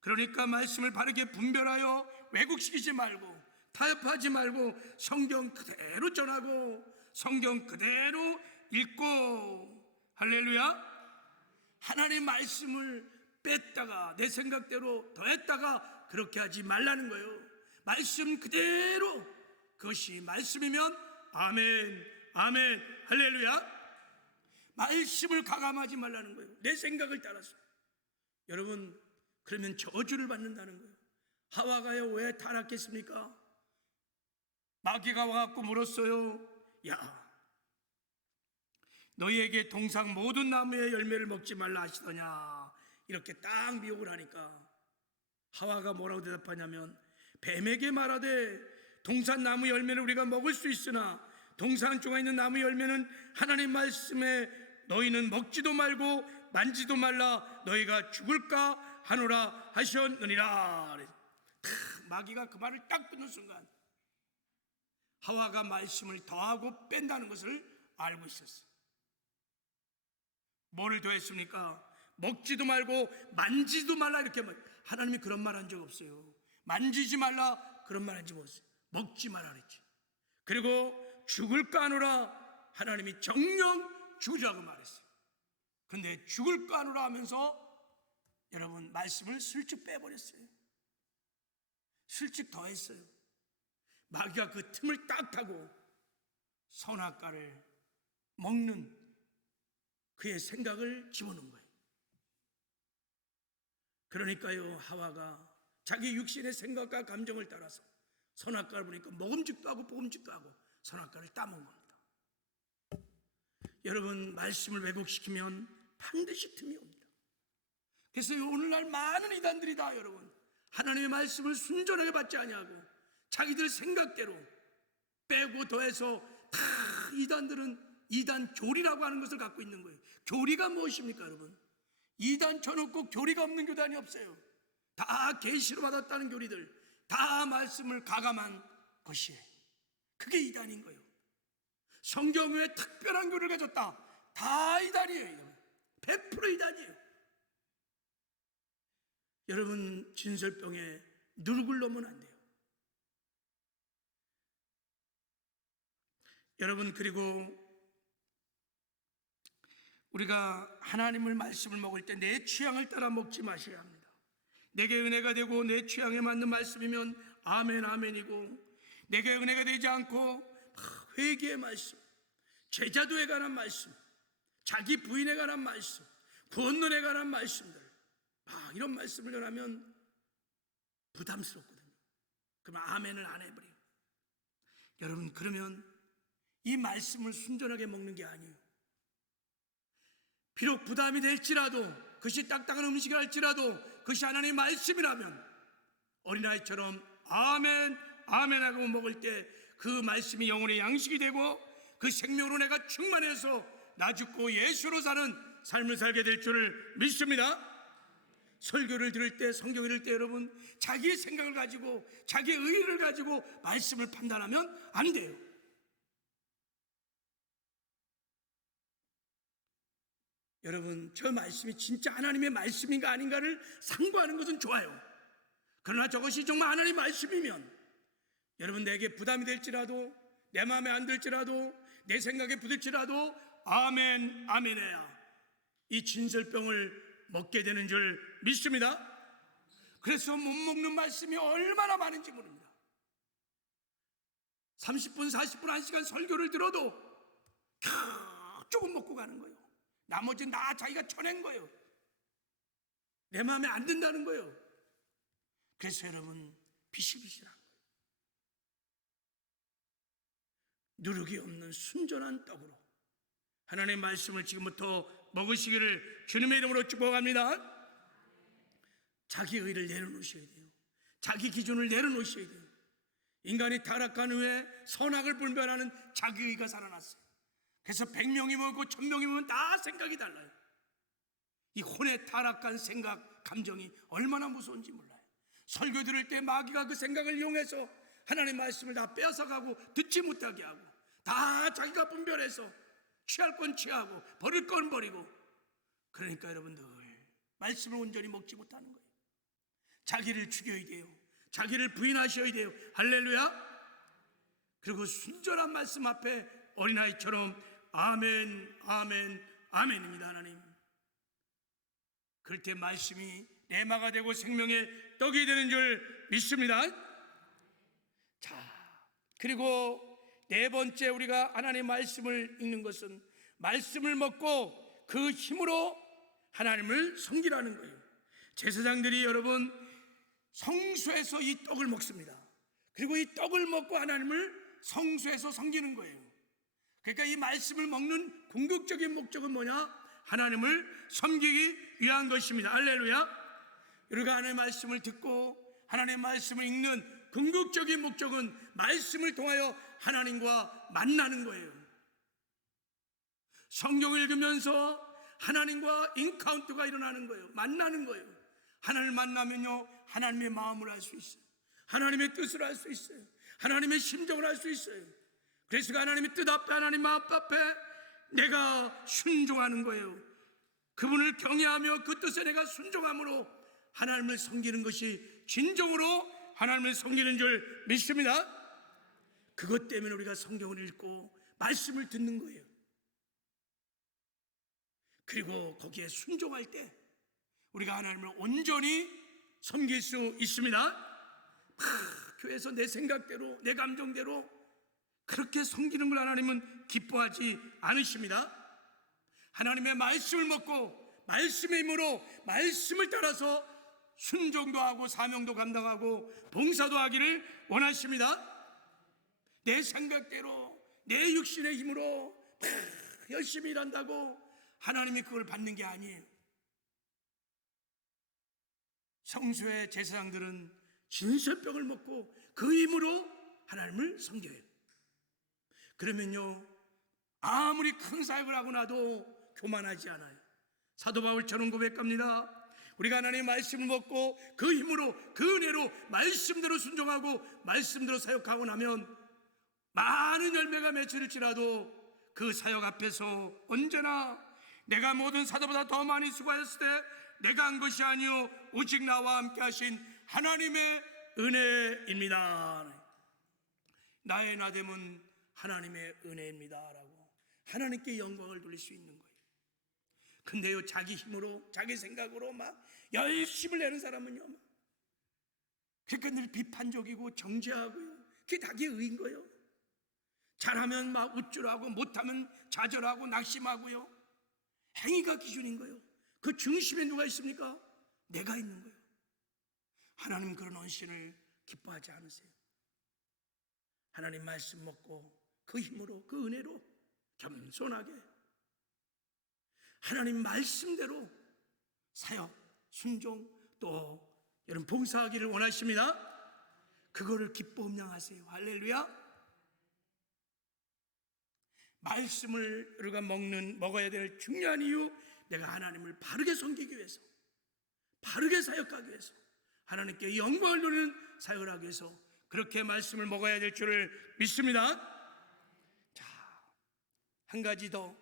그러니까 말씀을 바르게 분별하여 왜곡시키지 말고 타협하지 말고 성경 그대로 전하고 성경 그대로 읽고, 할렐루야. 하나님의 말씀을 뺐다가 내 생각대로 더했다가 그렇게 하지 말라는 거예요. 말씀 그대로, 그것이 말씀이면 아멘, 아멘, 할렐루야. 말씀을 가감하지 말라는 거예요. 내 생각을 따라서. 여러분, 그러면 저주를 받는다는 거예요. 하와가요, 왜 타락했습니까? 마귀가 와갖고 물었어요. 야, 너희에게 동상 모든 나무의 열매를 먹지 말라 하시더냐, 이렇게 딱 미혹을 하니까 하와가 뭐라고 대답하냐면, 뱀에게 말하되 동산 나무 열매를 우리가 먹을 수 있으나 동산 쪽에 있는 나무 열매는 하나님 말씀에 너희는 먹지도 말고 만지도 말라, 너희가 죽을까 하노라 하셨느니라. 마귀가 그 말을 딱 듣는 순간 하와가 말씀을 더하고 뺀다는 것을 알고 있었어요. 뭐를 더했습니까? 먹지도 말고 만지도 말라, 이렇게 말. 하나님이 그런 말 한 적 없어요. 만지지 말라 그런 말 한지 없어요. 먹지 말라 그랬지. 그리고 죽을까 하노라, 하나님이 정령 죽으자고 말했어요. 근데 죽을까 하노라 하면서 여러분 말씀을 슬쩍 빼버렸어요. 슬쩍 더했어요. 마귀가 그 틈을 딱 타고 선악과를 먹는 그의 생각을 집어넣은 거예요. 그러니까요, 하와가 자기 육신의 생각과 감정을 따라서 선악과를 보니까 먹음직도 하고 뽑음직도 하고 선악과를 따먹은 겁니다. 여러분, 말씀을 왜곡시키면 반드시 틈이 옵니다. 그래서 오늘날 많은 이단들이 다 여러분 하나님의 말씀을 순전하게 받지 아니하고 자기들 생각대로 빼고 더해서 다 이단들은 이단 교리라고 하는 것을 갖고 있는 거예요. 교리가 무엇입니까, 여러분? 이단 쳐놓고 교리가 없는 교단이 없어요. 다 계시로 받았다는 교리들, 다 말씀을 가감한 것이에요. 그게 이단인 거예요. 성경 외에 특별한 교리를 가졌다, 다 이단이에요. 100% 이단이에요. 여러분, 진설병에 누룩을 넣으면 안 돼요. 여러분, 그리고 우리가 하나님의 말씀을 먹을 때 내 취향을 따라 먹지 마셔야 합니다. 내게 은혜가 되고 내 취향에 맞는 말씀이면 아멘, 아멘이고, 내게 은혜가 되지 않고 회개의 말씀, 제자도에 관한 말씀, 자기 부인에 관한 말씀, 구원론에 관한 말씀들, 이런 말씀을 전하면 부담스럽거든요. 그러면 아멘을 안 해버려요. 여러분, 그러면 이 말씀을 순전하게 먹는 게 아니에요. 비록 부담이 될지라도, 그것이 딱딱한 음식이 할지라도 그것이 하나님의 말씀이라면 어린아이처럼 아멘 아멘 하고 먹을 때 그 말씀이 영혼의 양식이 되고 그 생명으로 내가 충만해서 나 죽고 예수로 사는 삶을 살게 될 줄을 믿습니다. 설교를 들을 때, 성경을 읽을 때 여러분 자기의 생각을 가지고 자기의 의의를 가지고 말씀을 판단하면 안 돼요. 여러분, 저 말씀이 진짜 하나님의 말씀인가 아닌가를 상고하는 것은 좋아요. 그러나 저것이 정말 하나님의 말씀이면 여러분, 내게 부담이 될지라도, 내 마음에 안 들지라도, 내 생각에 부딪히라도 아멘 아멘 해야 이 진설병을 먹게 되는 줄 믿습니다. 그래서 못 먹는 말씀이 얼마나 많은지 모릅니다. 30분, 40분, 1시간 설교를 들어도 다 조금 먹고 가는 거예요. 나머지는 다 자기가 쳐낸 거예요. 내 마음에 안 든다는 거예요. 그래서 여러분, 비실비실한 거예요. 누룩이 없는 순전한 떡으로 하나님의 말씀을 지금부터 먹으시기를 주님의 이름으로 축복합니다. 자기 의를 내려놓으셔야 돼요. 자기 기준을 내려놓으셔야 돼요. 인간이 타락한 후에 선악을 분별하는 자기 의가 살아났어요. 그래서 100명이 먹고 1000명이 먹으면 다 생각이 달라요. 이 혼의 타락한 생각, 감정이 얼마나 무서운지 몰라요. 설교 들을 때 마귀가 그 생각을 이용해서 하나님의 말씀을 다 뺏어가고 듣지 못하게 하고 다 자기가 분별해서 취할 건 취하고 버릴 건 버리고, 그러니까 여러분들 말씀을 온전히 먹지 못하는 거예요. 자기를 죽여야 돼요. 자기를 부인하셔야 돼요. 할렐루야. 그리고 순전한 말씀 앞에 어린아이처럼 아멘 아멘 아멘입니다. 하나님, 그럴 때 말씀이 레마가 되고 생명의 떡이 되는 줄 믿습니다. 자, 그리고 네 번째 우리가 하나님의 말씀을 읽는 것은 말씀을 먹고 그 힘으로 하나님을 섬기라는 거예요. 제사장들이 여러분 성소에서 이 떡을 먹습니다. 그리고 이 떡을 먹고 하나님을 성소에서 섬기는 거예요. 그러니까 이 말씀을 먹는 궁극적인 목적은 뭐냐? 하나님을 섬기기 위한 것입니다. 할렐루야. 우리가 하나님의 말씀을 듣고 하나님의 말씀을 읽는 궁극적인 목적은 말씀을 통하여 하나님과 만나는 거예요. 성경을 읽으면서 하나님과 인카운트가 일어나는 거예요. 만나는 거예요. 하나님을 만나면요, 하나님의 마음을 알 수 있어요. 하나님의 뜻을 알 수 있어요. 하나님의 심정을 알 수 있어요. 그래서 하나님의 뜻 앞에, 하나님 마음 앞에 내가 순종하는 거예요. 그분을 경외하며 그 뜻에 내가 순종함으로 하나님을 섬기는 것이 진정으로 하나님을 섬기는 줄 믿습니다. 그것 때문에 우리가 성경을 읽고 말씀을 듣는 거예요. 그리고 거기에 순종할 때 우리가 하나님을 온전히 섬길 수 있습니다. 교회에서 내 생각대로, 내 감정대로 그렇게 섬기는 걸 하나님은 기뻐하지 않으십니다. 하나님의 말씀을 먹고 말씀의 힘으로 말씀을 따라서 순종도 하고 사명도 감당하고 봉사도 하기를 원하십니다. 내 생각대로, 내 육신의 힘으로 열심히 일한다고 하나님이 그걸 받는 게 아니에요. 성소의 제사장들은 진설병을 먹고 그 힘으로 하나님을 섬겨요. 그러면요, 아무리 큰 사역을 하고 나도 교만하지 않아요. 사도 바울처럼 고백합니다. 우리가 하나님의 말씀을 먹고 그 힘으로, 그 은혜로 말씀대로 순종하고 말씀대로 사역하고 나면 많은 열매가 맺힐지라도 그 사역 앞에서 언제나 내가 모든 사도보다 더 많이 수고하였을 때 내가 한 것이 아니요 오직 나와 함께 하신 하나님의 은혜입니다. 나의 나됨은 하나님의 은혜입니다 라고 하나님께 영광을 돌릴 수 있는 거예요. 근데요, 자기 힘으로, 자기 생각으로 막 열심을 내는 사람은요, 그러니까 늘 비판적이고 정죄하고요, 그게 자기의 의인 거예요. 잘하면 막 우쭐하고 못하면 좌절하고 낙심하고요, 행위가 기준인 거예요. 그 중심에 누가 있습니까? 내가 있는 거예요. 하나님 그런 헌신을 기뻐하지 않으세요. 하나님 말씀 먹고 그 힘으로, 그 은혜로 겸손하게 하나님 말씀대로 사역, 순종, 또 여러분 봉사하기를 원하십니다. 그거를 기뻐 음양하세요. 할렐루야. 말씀을 우리가 먹어야 될 중요한 이유, 내가 하나님을 바르게 섬기기 위해서, 바르게 사역하기 위해서, 하나님께 영광을 돌리는 사역을 하기 위해서 그렇게 말씀을 먹어야 될 줄을 믿습니다. 자, 한 가지 더.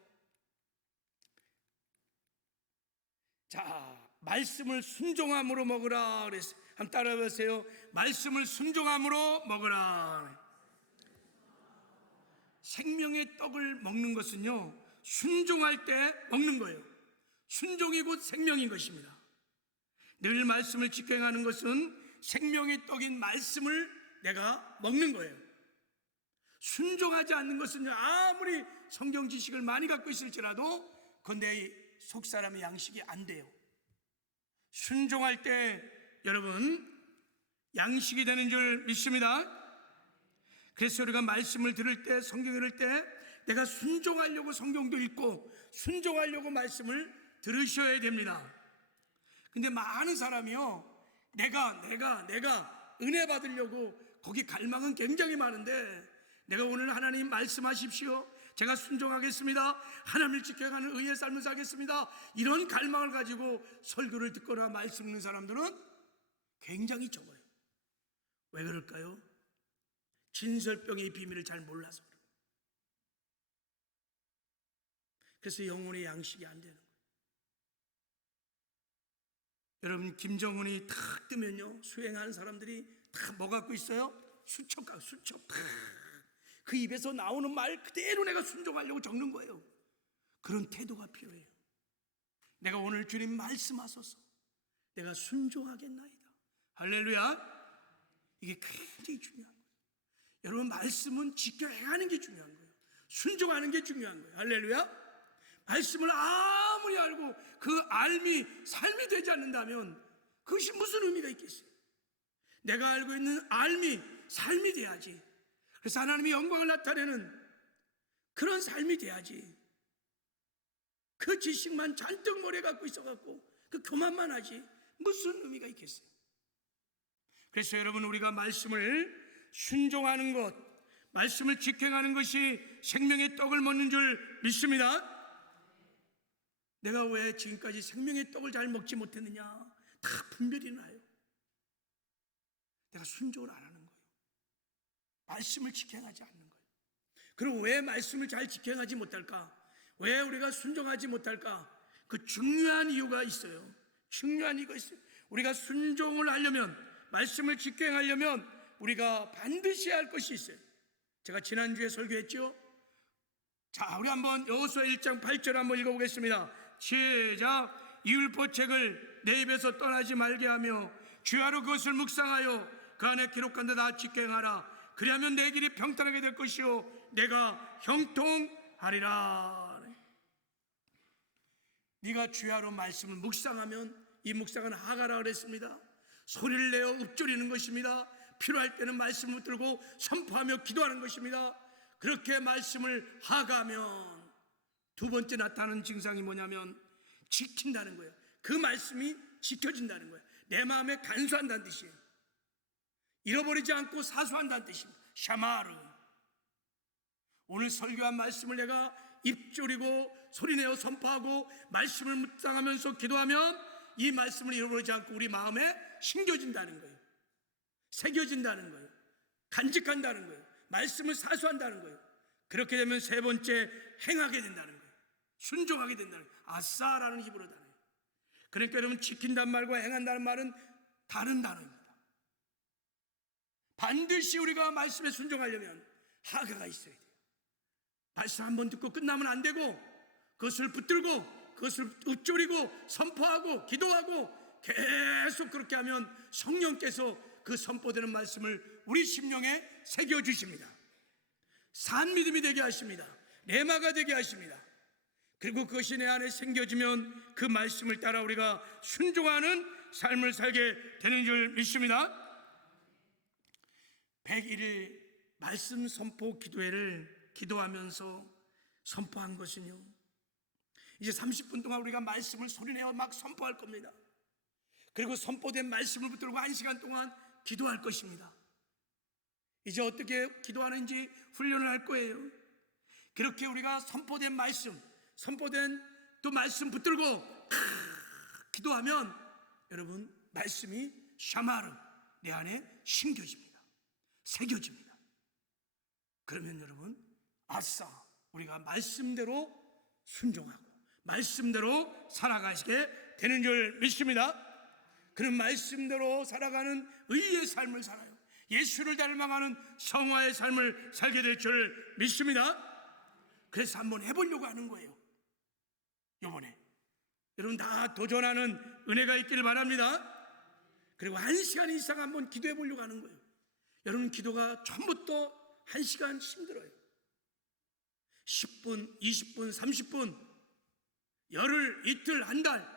자, 말씀을 순종함으로 먹으라 그랬어요. 한번 따라해 보세요. 말씀을 순종함으로 먹으라. 생명의 떡을 먹는 것은요, 순종할 때 먹는 거예요. 순종이 곧 생명인 것입니다. 늘 말씀을 지켜행하는 것은 생명의 떡인 말씀을 내가 먹는 거예요. 순종하지 않는 것은요, 아무리 성경 지식을 많이 갖고 있을지라도 그건 내 속사람의 양식이 안 돼요. 순종할 때 여러분 양식이 되는 줄 믿습니다. 그래서 우리가 말씀을 들을 때, 성경을 들을 때 내가 순종하려고 성경도 읽고 순종하려고 말씀을 들으셔야 됩니다. 근데 많은 사람이요, 내가 은혜 받으려고 거기 갈망은 굉장히 많은데, 내가 오늘 하나님 말씀하십시오, 제가 순종하겠습니다, 하나님을 지켜가는 의의 삶을 살겠습니다, 이런 갈망을 가지고 설교를 듣거나 말씀 읽는 사람들은 굉장히 적어요. 왜 그럴까요? 진설병의 비밀을 잘 몰라서 그래요. 그래서 영혼의 양식이 안 되는 거예요. 여러분, 김정은이 탁 뜨면요, 수행하는 사람들이 다 뭐 갖고 있어요? 수첩. 그 입에서 나오는 말 그대로 내가 순종하려고 적는 거예요. 그런 태도가 필요해요. 내가 오늘 주님 말씀하소서, 내가 순종하겠나이다. 할렐루야. 이게 굉장히 중요한 거예요. 여러분, 말씀은 지켜 행하는 게 중요한 거예요. 순종하는 게 중요한 거예요. 할렐루야. 말씀을 아무리 알고 그 알미 삶이 되지 않는다면 그것이 무슨 의미가 있겠어요? 내가 알고 있는 알미 삶이 돼야지. 그래서 하나님의 영광을 나타내는 그런 삶이 돼야지. 그 지식만 잔뜩 머리에 갖고 있어갖고 그 교만만 하지 무슨 의미가 있겠어요? 그래서 여러분, 우리가 말씀을 순종하는 것, 말씀을 지켜가는 것이 생명의 떡을 먹는 줄 믿습니다. 내가 왜 지금까지 생명의 떡을 잘 먹지 못했느냐? 다 분별이 나요. 내가 순종을 안 하는 거예요. 말씀을 지켜하지 않는 거예요. 그리고 왜 말씀을 잘 지켜하지 못할까? 왜 우리가 순종하지 못할까? 그 중요한 이유가 있어요. 중요한 이유가 있어요. 우리가 순종을 하려면, 말씀을 지켜하려면 우리가 반드시 할 것이 있어요. 제가 지난주에 설교했죠. 자, 우리 한번 여호수아 1장 8절 한번 읽어보겠습니다. 시작. 이 율법책을 내 입에서 떠나지 말게 하며 주야로 그것을 묵상하여 그 안에 기록한 데 다 지켜행하라. 그리하면 내 길이 평탄하게 될 것이요 내가 형통하리라. 네가 주야로 말씀을 묵상하면, 이 묵상은 하가라 그랬습니다. 소리를 내어 읊조리는 것입니다. 필요할 때는 말씀을 붙들고 선포하며 기도하는 것입니다. 그렇게 말씀을 하가하면 두 번째 나타나는 증상이 뭐냐면 지킨다는 거예요. 그 말씀이 지켜진다는 거예요. 내 마음에 간수한다는 뜻이에요. 잃어버리지 않고 사수한다는 뜻입니다. 샤마르. 오늘 설교한 말씀을 내가 입조리고 소리내어 선포하고 말씀을 묵상하면서 기도하면 이 말씀을 잃어버리지 않고 우리 마음에 심겨진다는 거예요. 새겨진다는 거예요. 간직한다는 거예요. 말씀을 사수한다는 거예요. 그렇게 되면 세 번째, 행하게 된다는 거예요. 순종하게 된다는 거예요. 아싸라는 히브리 단어예요. 그러니까 여러분, 지킨다는 말과 행한다는 말은 다른 단어입니다. 반드시 우리가 말씀에 순종하려면 하가가 있어야 돼요. 말씀 한번 듣고 끝나면 안 되고 그것을 붙들고 그것을 읊조리고 선포하고 기도하고 계속 그렇게 하면 성령께서 그 선포되는 말씀을 우리 심령에 새겨주십니다. 산 믿음이 되게 하십니다. 레마가 되게 하십니다. 그리고 그것이 내 안에 생겨지면 그 말씀을 따라 우리가 순종하는 삶을 살게 되는 줄 믿습니다. 100일 말씀 선포 기도회를 기도하면서 선포한 것은요, 이제 30분 동안 우리가 말씀을 소리내어 막 선포할 겁니다. 그리고 선포된 말씀을 붙들고 1시간 동안 기도할 것입니다. 이제 어떻게 기도하는지 훈련을 할 거예요. 그렇게 우리가 선포된 말씀, 선포된 또 말씀 붙들고 기도하면 여러분 말씀이 샤마르 내 안에 심겨집니다. 새겨집니다. 그러면 여러분 아싸 우리가 말씀대로 순종하고 말씀대로 살아가시게 되는 줄 믿습니다. 그런 말씀대로 살아가는 의의 삶을 살아요. 예수를 닮아가는 성화의 삶을 살게 될 줄 믿습니다. 그래서 한번 해보려고 하는 거예요. 이번에 여러분 다 도전하는 은혜가 있기를 바랍니다. 그리고 1시간 이상 한번 기도해 보려고 하는 거예요. 여러분 기도가 처음부터 1시간 힘들어요. 10분, 20분, 30분, 열흘, 이틀, 한 달,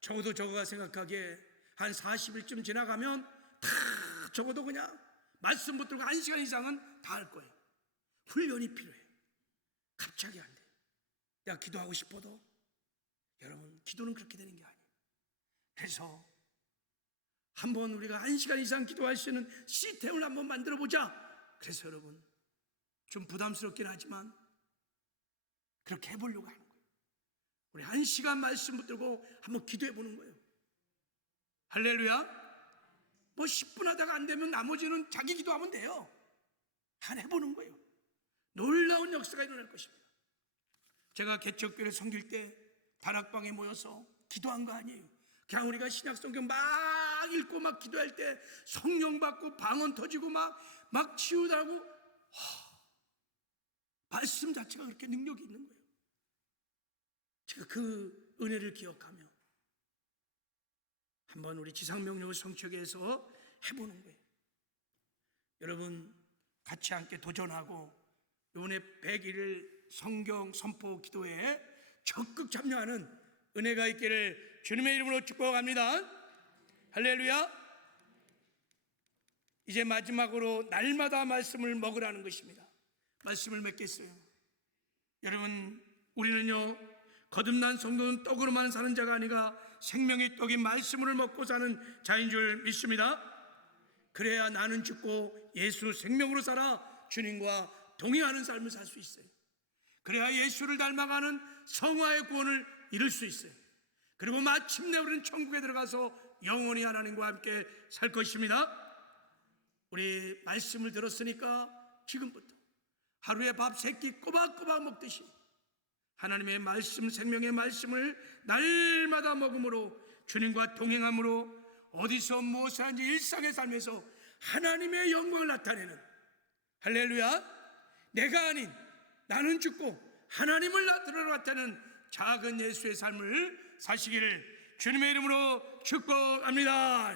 적어도 저거가 생각하기에 한 40일쯤 지나가면 다 적어도 그냥 말씀 붙들고 1시간 이상은 다 할 거예요. 훈련이 필요해. 갑자기 안 돼. 내가 기도하고 싶어도 여러분 기도는 그렇게 되는 게 아니에요. 그래서 한번 우리가 1시간 이상 기도할 수 있는 시스템을 한번 만들어 보자. 그래서 여러분 좀 부담스럽긴 하지만 그렇게 해보려고 하는 거예요. 우리 1시간 말씀 붙들고 한번 기도해 보는 거예요. 할렐루야. 뭐 10분 하다가 안 되면 나머지는 자기 기도하면 돼요. 한 해보는 거예요. 놀라운 역사가 일어날 것입니다. 제가 개척교회 섬길 때 다락방에 모여서 기도한 거 아니에요. 그냥 우리가 신약 성경 막 읽고 막 기도할 때 성령 받고 방언 터지고 막 치유하고 말씀 자체가 그렇게 능력이 있는 거예요. 제가 그 은혜를 기억하며 한번 우리 지상명령을 성취하게해서 해보는 거예요. 여러분 같이 함께 도전하고 이번에 100일 성경 선포 기도에 적극 참여하는 은혜가 있기를 주님의 이름으로 축복합니다. 할렐루야. 이제 마지막으로 날마다 말씀을 먹으라는 것입니다. 말씀을 맺겠어요. 여러분 우리는요 거듭난 성도는 떡으로만 사는 자가 아니라 생명의 떡인 말씀을 먹고 사는 자인 줄 믿습니다. 그래야 나는 죽고 예수 생명으로 살아 주님과 동행하는 삶을 살 수 있어요. 그래야 예수를 닮아가는 성화의 구원을 이룰 수 있어요. 그리고 마침내 우리는 천국에 들어가서 영원히 하나님과 함께 살 것입니다. 우리 말씀을 들었으니까 지금부터 하루에 밥 3끼 꼬박꼬박 먹듯이 하나님의 말씀, 생명의 말씀을 날마다 먹음으로 주님과 동행함으로 어디서 무엇을 하는지 일상의 삶에서 하나님의 영광을 나타내는 할렐루야. 내가 아닌 나는 죽고 하나님을 나타내는 작은 예수의 삶을 사시기를 주님의 이름으로 축복합니다.